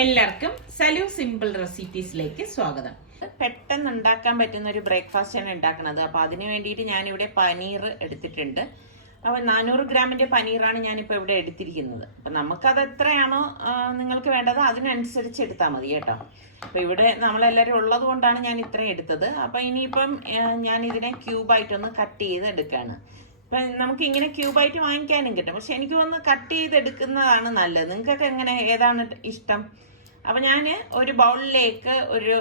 എല്ലാവർക്കും സലു സിമ്പിൾ റെസിപ്പീസിലേക്ക് സ്വാഗതം. പെട്ടെന്ന് ഉണ്ടാക്കാൻ പറ്റുന്ന ഒരു ബ്രേക്ക്ഫാസ്റ്റ് ആണ് ഉണ്ടാക്കുന്നത്. അപ്പോൾ അതിന് വേണ്ടിയിട്ട് ഞാനിവിടെ പനീർ എടുത്തിട്ടുണ്ട്. അപ്പോൾ 400 ഗ്രാമിന്റെ പനീറാണ് ഞാനിപ്പോൾ ഇവിടെ എടുത്തിരിക്കുന്നത്. അപ്പം നമുക്കത് എത്രയാണോ നിങ്ങൾക്ക് വേണ്ടത് അതിനനുസരിച്ച് എടുത്താൽ മതി കേട്ടോ. അപ്പോൾ ഇവിടെ നമ്മളെല്ലാവരും ഉള്ളത് കൊണ്ടാണ് ഞാൻ ഇത്രയും എടുത്തത്. അപ്പം ഇനിയിപ്പം ഞാൻ ഇതിനെ ക്യൂബായിട്ടൊന്ന് കട്ട് ചെയ്ത് എടുക്കുകയാണ്. ഇപ്പം നമുക്ക് ഇങ്ങനെ ക്യൂബായിട്ട് വാങ്ങിക്കാനും കിട്ടും, പക്ഷെ എനിക്ക് ഒന്ന് കട്ട് ചെയ്തെടുക്കുന്നതാണ് നല്ലത്. നിങ്ങൾക്കൊക്കെ എങ്ങനെ ഏതാണ് ഇഷ്ടം? അപ്പം ഞാൻ ഒരു ബൗളിലേക്ക് ഒരു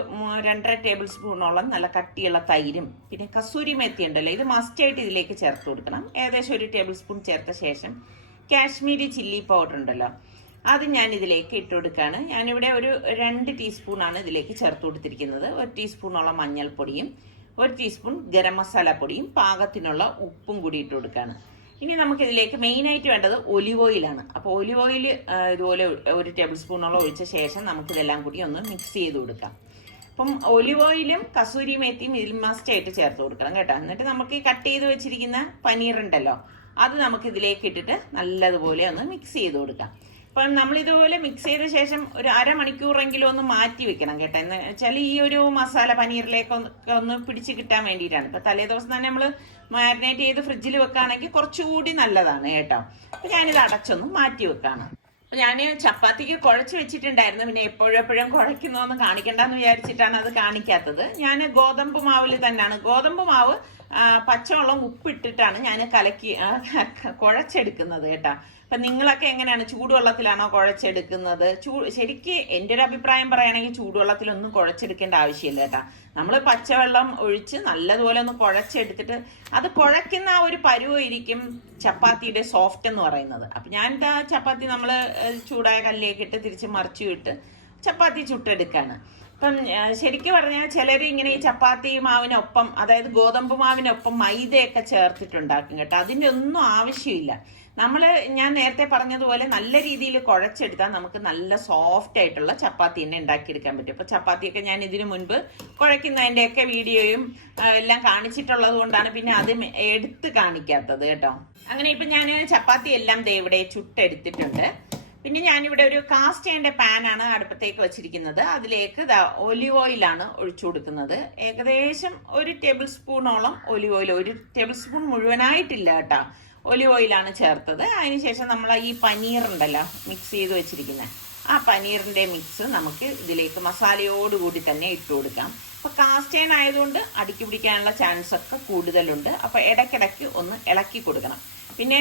2.5 ടേബിൾ സ്പൂണോളം നല്ല കട്ടിയുള്ള തൈരും പിന്നെ കസൂരി മെത്തി ഉണ്ടല്ലോ, ഇത് മസ്റ്റായിട്ട് ഇതിലേക്ക് ചേർത്ത് കൊടുക്കണം. ഏകദേശം 1 ടേബിൾ സ്പൂൺ ചേർത്ത ശേഷം കാശ്മീരി ചില്ലി പൗഡർ ഉണ്ടല്ലോ, അത് ഞാൻ ഇതിലേക്ക് ഇട്ട് കൊടുക്കുകയാണ്. ഞാനിവിടെ ഒരു 2 ടീസ്പൂണാണ് ഇതിലേക്ക് ചേർത്ത് കൊടുത്തിരിക്കുന്നത്. 1 ടീസ്പൂണോളം മഞ്ഞൾപ്പൊടിയും 1 ടീസ്പൂൺ ഗരം മസാല പൊടിയും പാകത്തിനുള്ള ഉപ്പും കൂടി ഇട്ട് കൊടുക്കുകയാണ്. ഇനി നമുക്കിതിലേക്ക് മെയിനായിട്ട് വേണ്ടത് ഒലിവ് ഓയിലാണ്. അപ്പോൾ ഒലിവ് ഓയിൽ ഇതുപോലെ 1 ടേബിൾ സ്പൂണോളം ഒഴിച്ച ശേഷം നമുക്കിതെല്ലാം കൂടി ഒന്ന് മിക്സ് ചെയ്ത് കൊടുക്കാം. അപ്പം ഒലിവ് ഓയിലും കസൂരി മേത്തിയും ഇതിൽ മസ്റ്റായിട്ട് ചേർത്ത് കൊടുക്കണം കേട്ടോ. എന്നിട്ട് നമുക്ക് ഈ കട്ട് ചെയ്ത് വെച്ചിരിക്കുന്ന പനീർ ഉണ്ടല്ലോ, അത് നമുക്ക് ഇതിലേക്ക് ഇട്ടിട്ട് നല്ലതുപോലെ ഒന്ന് മിക്സ് ചെയ്ത് കൊടുക്കാം. അപ്പം നമ്മളിതുപോലെ മിക്സ് ചെയ്ത ശേഷം ഒരു അരമണിക്കൂറെങ്കിലും ഒന്ന് മാറ്റി വെക്കണം കേട്ടോ. എന്ന് വെച്ചാൽ ഈ ഒരു മസാല പനീറിലേക്കൊക്കെ ഒന്ന് പിടിച്ച് കിട്ടാൻ വേണ്ടിയിട്ടാണ്. ഇപ്പം തലേദിവസം തന്നെ നമ്മൾ മാരിനേറ്റ് ചെയ്ത് ഫ്രിഡ്ജിൽ വെക്കുകയാണെങ്കിൽ കുറച്ചുകൂടി നല്ലതാണ് കേട്ടോ. അപ്പം ഞാനിത് അടച്ചൊന്ന് മാറ്റി വെക്കാണ്. അപ്പം ഞാൻ ചപ്പാത്തിക്ക് കുഴച്ച് വെച്ചിട്ടുണ്ടായിരുന്നു. പിന്നെ എപ്പോഴും കുഴയ്ക്കുന്നതൊന്നും കാണിക്കണ്ടെന്ന് വിചാരിച്ചിട്ടാണ് അത് കാണിക്കാത്തത്. ഞാൻ ഗോതമ്പ് മാവിൽ തന്നെയാണ്, ഗോതമ്പ് മാവ് പച്ചവെള്ളം ഉപ്പിട്ടിട്ടാണ് ഞാൻ കലക്കി കുഴച്ചെടുക്കുന്നത് കേട്ടോ. അപ്പൊ നിങ്ങളൊക്കെ എങ്ങനെയാണ്, ചൂടുവെള്ളത്തിലാണോ കുഴച്ചെടുക്കുന്നത്? ശരിക്ക് എൻ്റെ ഒരു അഭിപ്രായം പറയുകയാണെങ്കിൽ ചൂടുവെള്ളത്തിലൊന്നും കുഴച്ചെടുക്കേണ്ട ആവശ്യമില്ല കേട്ടോ. നമ്മൾ പച്ചവെള്ളം ഒഴിച്ച് നല്ലതുപോലെ ഒന്ന് കുഴച്ചെടുത്തിട്ട് അത് കുഴയ്ക്കുന്ന ആ ഒരു പരുവായിരിക്കും ചപ്പാത്തിയുടെ സോഫ്റ്റ് എന്ന് പറയുന്നത്. അപ്പൊ ഞാൻ എന്താ ചപ്പാത്തി നമ്മൾ ചൂടായ കല്ലിലേക്ക് ഇട്ട് തിരിച്ച് മറിച്ചു ഇട്ട് ചപ്പാത്തി ചുട്ടെടുക്കാണ്. അപ്പം ശരിക്കും പറഞ്ഞാൽ ചിലർ ഇങ്ങനെ ഈ ചപ്പാത്തി മാവിനൊപ്പം, അതായത് ഗോതമ്പ് മാവിനൊപ്പം മൈദയൊക്കെ ചേർത്തിട്ടുണ്ടാക്കും കേട്ടോ. അതിൻ്റെ ഒന്നും ആവശ്യമില്ല. ഞാൻ നേരത്തെ പറഞ്ഞതുപോലെ നല്ല രീതിയിൽ കുഴച്ചെടുത്താൽ നമുക്ക് നല്ല സോഫ്റ്റ് ആയിട്ടുള്ള ചപ്പാത്തി തന്നെ ഉണ്ടാക്കിയെടുക്കാൻ പറ്റും. അപ്പൊ ചപ്പാത്തിയൊക്കെ ഞാൻ ഇതിനു മുൻപ് കുഴയ്ക്കുന്നതിൻ്റെയൊക്കെ വീഡിയോയും എല്ലാം കാണിച്ചിട്ടുള്ളത് കൊണ്ടാണ് പിന്നെ അത് എടുത്ത് കാണിക്കാത്തത് കേട്ടോ. അങ്ങനെ ഇപ്പൊ ഞാൻ ചപ്പാത്തി എല്ലാം ദേ ഇവിടെ ചുട്ടെടുത്തിട്ടുണ്ട്. പിന്നെ ഞാനിവിടെ ഒരു കാസ്റ്റ് അയണിന്റെ പാനാണ് അടുപ്പത്തേക്ക് വെച്ചിരിക്കുന്നത്. അതിലേക്ക് ഒലിവ് ഓയിലാണ് ഒഴിച്ചു കൊടുക്കുന്നത്. ഏകദേശം 1 ടേബിൾ സ്പൂണോളം ഒലിവ് ഓയിൽ, 1 ടേബിൾ സ്പൂൺ മുഴുവനായിട്ടില്ല കേട്ടോ, ഒലിവ് ഓയിലാണ് ചേർത്തത്. അതിനുശേഷം നമ്മൾ ഈ പനീർ ഉണ്ടല്ലോ മിക്സ് ചെയ്ത് വെച്ചിരിക്കുന്നത്, ആ പനീറിന്റെ മിക്സ് നമുക്ക് ഇതിലേക്ക് മസാലയോടുകൂടി തന്നെ ഇട്ട് കൊടുക്കാം. അപ്പൊ കാസ്റ്റ് അയൺ ആയതുകൊണ്ട് അടുക്കി പിടിക്കാനുള്ള ചാൻസ് ഒക്കെ കൂടുതലുണ്ട്. അപ്പൊ ഇടയ്ക്കിടയ്ക്ക് ഒന്ന് ഇളക്കി കൊടുക്കണം. പിന്നെ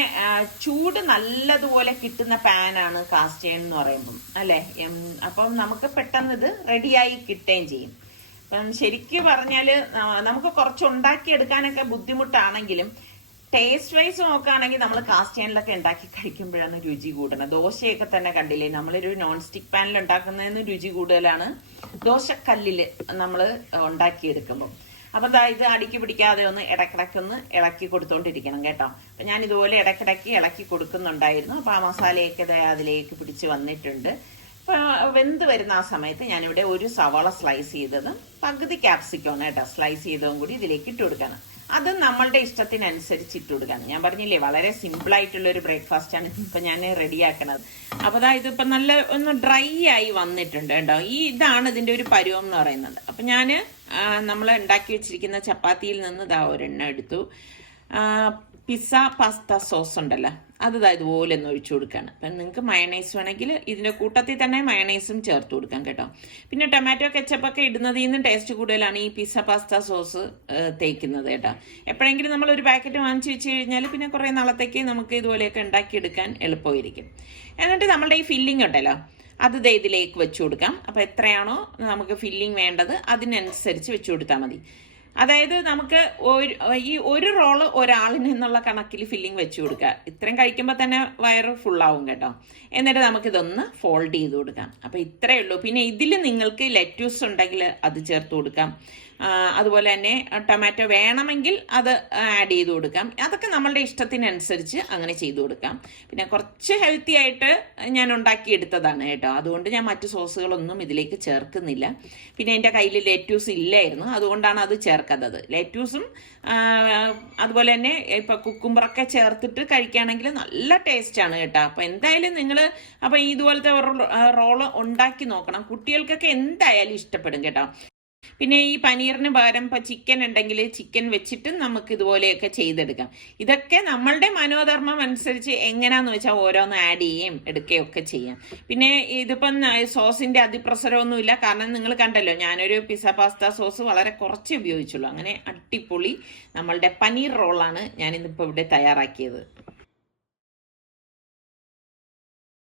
ചൂട് നല്ലതുപോലെ കിട്ടുന്ന പാനാണ് കാസ്റ്റ് അയൺ എന്ന് പറയുമ്പം അല്ലേ. അപ്പം നമുക്ക് പെട്ടെന്ന് ഇത് റെഡിയായി കിട്ടുകയും ചെയ്യും. അപ്പം ശരിക്കും പറഞ്ഞാൽ നമുക്ക് കുറച്ച് ഉണ്ടാക്കിയെടുക്കാനൊക്കെ ബുദ്ധിമുട്ടാണെങ്കിലും ടേസ്റ്റ് വൈസ് നോക്കുകയാണെങ്കിൽ നമ്മൾ കാസ്റ്റ് അയണിലൊക്കെ ഉണ്ടാക്കി കഴിക്കുമ്പോഴാണ് രുചി കൂടുന്നത്. ദോശയൊക്കെ തന്നെ കണ്ടില്ലേ, നമ്മളൊരു നോൺ സ്റ്റിക് പാനിൽ ഉണ്ടാക്കുന്നതിന് രുചി കൂടുതലാണ് ദോശക്കല്ലിൽ നമ്മൾ ഉണ്ടാക്കിയെടുക്കുമ്പോൾ. അപ്പൊ ഇത് അടുക്കി പിടിക്കാതെ ഒന്ന് ഇടക്കിടക്കൊന്ന് ഇളക്കി കൊടുത്തോണ്ടിരിക്കണം കേട്ടോ. അപ്പൊ ഞാൻ ഇതുപോലെ ഇടക്കിടക്ക് ഇളക്കി കൊടുക്കുന്നുണ്ടായിരുന്നു. അപ്പൊ ആ മസാലയൊക്കെ അതിലേക്ക് പിടിച്ച് വന്നിട്ടുണ്ട്. അപ്പൊ വെന്ത് വരുന്ന ആ സമയത്ത് ഞാനിവിടെ ഒരു സവാള സ്ലൈസ് ചെയ്തതും പകുതി ക്യാപ്സിക്കോണ് കേട്ടോ സ്ലൈസ് ചെയ്തതും കൂടി ഇതിലേക്ക് ഇട്ട് കൊടുക്കണം. അത് നമ്മളുടെ ഇഷ്ടത്തിനനുസരിച്ച് ഇട്ട് കൊടുക്കണം. ഞാൻ പറഞ്ഞില്ലേ വളരെ സിമ്പിൾ ആയിട്ടുള്ള ഒരു ബ്രേക്ക്ഫാസ്റ്റ് ആണ് ഇപ്പൊ ഞാൻ റെഡിയാക്കണത്. അപ്പൊ ഇതിപ്പോ നല്ല ഒന്ന് ഡ്രൈ ആയി വന്നിട്ടുണ്ട് കേട്ടോ. ഇതാണ് ഇതിന്റെ ഒരു പരുവം എന്ന് പറയുന്നത്. അപ്പൊ ഞാൻ നമ്മൾ ഉണ്ടാക്കി വെച്ചിരിക്കുന്ന ചപ്പാത്തിയിൽ നിന്ന് ഒരെണ്ണം എടുത്തു. പിസ്സ പാസ്ത സോസ് ഉണ്ടല്ലോ, അത് ഇതുപോലെ ഒന്ന് ഒഴിച്ചു കൊടുക്കുകയാണ്. അപ്പം നിങ്ങൾക്ക് മയണൈസ് വേണമെങ്കിൽ ഇതിൻ്റെ കൂട്ടത്തിൽ തന്നെ മയണൈസും ചേർത്ത് കൊടുക്കാം കേട്ടോ. പിന്നെ ടൊമാറ്റോ കെച്ചപ്പൊക്കെ ഇടുന്നതിൽ നിന്ന് ടേസ്റ്റ് കൂടുതലാണ് ഈ പിസ്സ പാസ്ത സോസ് തേക്കുന്നത് കേട്ടോ. എപ്പോഴെങ്കിലും നമ്മൾ ഒരു പാക്കറ്റ് വാങ്ങിച്ചു വെച്ച് കഴിഞ്ഞാൽ പിന്നെ കുറേ നാളത്തേക്ക് നമുക്ക് ഇതുപോലെയൊക്കെ ഉണ്ടാക്കിയെടുക്കാൻ എളുപ്പമായിരിക്കും. എന്നിട്ട് നമ്മളുടെ ഈ ഫില്ലിംഗ് ഉണ്ടല്ലോ, അത് ഇതിലേക്ക് വെച്ചു കൊടുക്കാം. അപ്പം എത്രയാണോ നമുക്ക് ഫില്ലിംഗ് വേണ്ടത് അതിനനുസരിച്ച് വെച്ചു കൊടുത്താൽ മതി. അതായത് നമുക്ക് ഒരു റോള് ഒരാളിന് എന്നുള്ള കണക്കിൽ ഫില്ലിംഗ് വെച്ച് കൊടുക്കുക. ഇത്രയും കഴിക്കുമ്പോൾ തന്നെ വയറ് ഫുള്ളാവും കേട്ടോ. എന്നിട്ട് നമുക്കിതൊന്ന് ഫോൾഡ് ചെയ്ത് കൊടുക്കാം. അപ്പോൾ ഇത്രയേ ഉള്ളൂ. പിന്നെ ഇതിൽ നിങ്ങൾക്ക് ലെറ്റ്യൂസ് ഉണ്ടെങ്കിൽ അത് ചേർത്ത് കൊടുക്കാം. അതുപോലെ തന്നെ ടൊമാറ്റോ വേണമെങ്കിൽ അത് ആഡ് ചെയ്ത് കൊടുക്കാം. അതൊക്കെ നമ്മളുടെ ഇഷ്ടത്തിനനുസരിച്ച് അങ്ങനെ ചെയ്തു കൊടുക്കാം. പിന്നെ കുറച്ച് ഹെൽത്തി ആയിട്ട് ഞാൻ ഉണ്ടാക്കിയെടുത്തതാണ് കേട്ടോ, അതുകൊണ്ട് ഞാൻ മറ്റു സോസുകളൊന്നും ഇതിലേക്ക് ചേർക്കുന്നില്ല. പിന്നെ എൻ്റെ കയ്യിൽ ലെറ്റ്യൂസ് ഇല്ലായിരുന്നു, അതുകൊണ്ടാണ് അത് ചേർക്കാത്തത്. ലെറ്റ്യൂസും അതുപോലെ തന്നെ ഇപ്പം കുക്കുംബറൊക്കെ ചേർത്തിട്ട് കഴിക്കുകയാണെങ്കിൽ നല്ല ടേസ്റ്റാണ് കേട്ടോ. അപ്പോൾ എന്തായാലും നിങ്ങൾ അപ്പോൾ ഇതുപോലത്തെ ഒരു റോള് ഉണ്ടാക്കി നോക്കണം, കുട്ടികൾക്കൊക്കെ എന്തായാലും ഇഷ്ടപ്പെടും കേട്ടോ. പിന്നെ ഈ പനീറിന് പകരം ഇപ്പം ചിക്കൻ ഉണ്ടെങ്കിൽ ചിക്കൻ വെച്ചിട്ട് നമുക്ക് ഇതുപോലെയൊക്കെ ചെയ്തെടുക്കാം. ഇതൊക്കെ നമ്മളുടെ മനോധർമ്മം അനുസരിച്ച് എങ്ങനെയാന്ന് വെച്ചാൽ ഓരോന്ന് ആഡ് ചെയ്യുകയും എടുക്കുകയും ഒക്കെ ചെയ്യാം. പിന്നെ ഇതിപ്പം സോസിൻ്റെ അതിപ്രസരമൊന്നുമില്ല, കാരണം നിങ്ങൾ കണ്ടല്ലോ ഞാനൊരു പിസ്സ പാസ്ത സോസ് വളരെ കുറച്ച് ഉപയോഗിച്ചുള്ളൂ. അങ്ങനെ അടിപൊളി നമ്മളുടെ പനീർ റോളാണ് ഞാനിന്നിപ്പോൾ ഇവിടെ തയ്യാറാക്കിയത്.